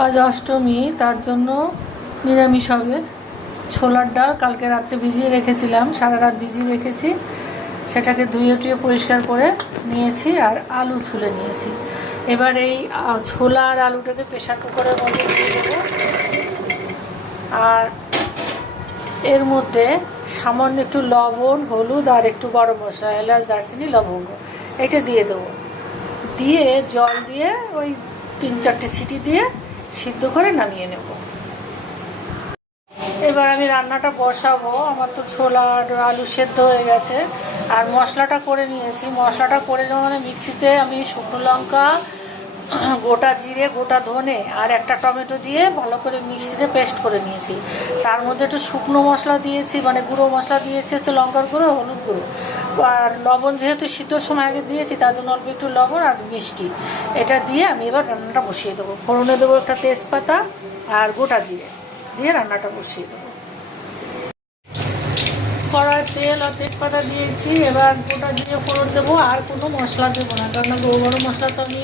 আজ অষ্টমী, তার জন্য নিরামিষ হবে। ছোলার ডাল কালকে রাত্রে ভিজিয়ে রেখেছিলাম, সারা রাত ভিজিয়ে রেখেছি, সেটাকে ধুয়ে টুয়ে পরিষ্কার করে নিয়েছি আর আলু ছুলে নিয়েছি। এবার এই ছোলা আর আলুটাকে প্রেশার কুকারের মধ্যে দিয়ে দেবো। আর এর মধ্যে সামান্য একটু লবণ, হলুদ আর একটু গরম মশলা, এলাচ, দারচিনি, লবঙ্গ, এটা দিয়ে দেবো। দিয়ে জল দিয়ে ওই 3-4টে সিটি দিয়ে সিদ্ধ করে নামিয়ে নেব। এবার আমি রান্নাটা বসাবো। আমার তো ছোলা আর আলু সেদ্ধ হয়ে গেছে আর মশলাটা করে নিয়েছি। মশলাটা করে মানে মিক্সিতে আমি শুকনো লঙ্কা, গোটা জিরে, গোটা ধনে আর একটা টমেটো দিয়ে ভালো করে মিক্সিতে পেস্ট করে নিয়েছি। তার মধ্যে একটু শুকনো মশলা দিয়েছি, মানে গুঁড়ো মশলা দিয়েছি হচ্ছে লঙ্কার গুঁড়ো, হলুদ গুঁড়ো আর লবণ, যেহেতু সিদ্ধর সময় আগে দিয়েছি তার জন্য অল্প একটু লবণ আর মিষ্টি, এটা দিয়ে আমি এবার রান্নাটা বসিয়ে দেবো। ফোড়নে দেবো একটা তেজপাতা আর গোটা জিরে দিয়ে রান্নাটা বসিয়ে দেবো। কড়ায় তেল আর তেজপাতা দিয়েছি, এবার গোটা জিরে ফোড়ন দেবো। আর কোনো মশলা দেবো না, কারণ গরম মশলা তো আমি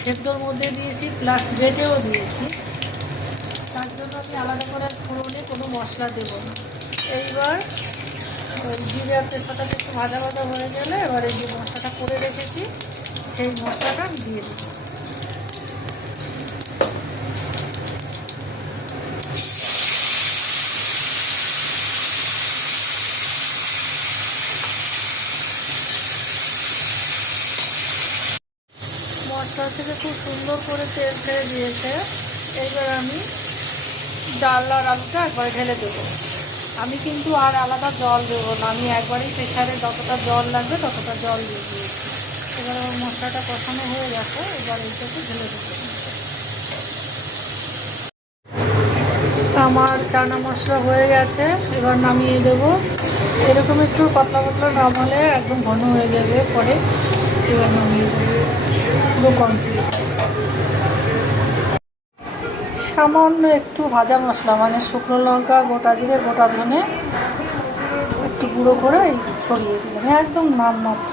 সেদ্ধর মধ্যে দিয়েছি, প্লাস বেটেও দিয়েছি, তার জন্য আমি আলাদা করে ফোড়নে কোনো মশলা দেবো না। এইবার জিরে আর তেজপাতাটা একটু ভাজা ভাজা হয়ে গেলে এবার এই যে মশলাটা করে রেখেছি সেই মশলাটা আমি দিয়ে দেবো। মশলা থেকে খুব সুন্দর করে তেল ছেড়ে দিয়েছে। এইবার আমি ডাল আর আলুটা একবার ঢেলে দেবো। আমি কিন্তু আর আলাদা জল দেবো না, আমি একবারই প্রেশারে যতটা জল লাগবে ততটা জল দিয়ে দিয়েছি। এবার আমার মশলাটা কষানো হয়ে গেছে, এবার এইটাকে ঢেলে দেবো। আমার চানা মশলা হয়ে গেছে, এবার নামিয়ে দেবো। এরকম একটু পাতলা পাতলা নামালে একদম ঘন হয়ে যাবে পরে, এবার নামিয়ে দেবো। পুরো কমপ্লিট। সামান্য একটু ভাজা মশলা, মানে শুকনো লঙ্কা, গোটা জিরে, গোটা ধনে একটু গুঁড়ো করে ছড়িয়ে দিলাম, একদম নামমাত্র।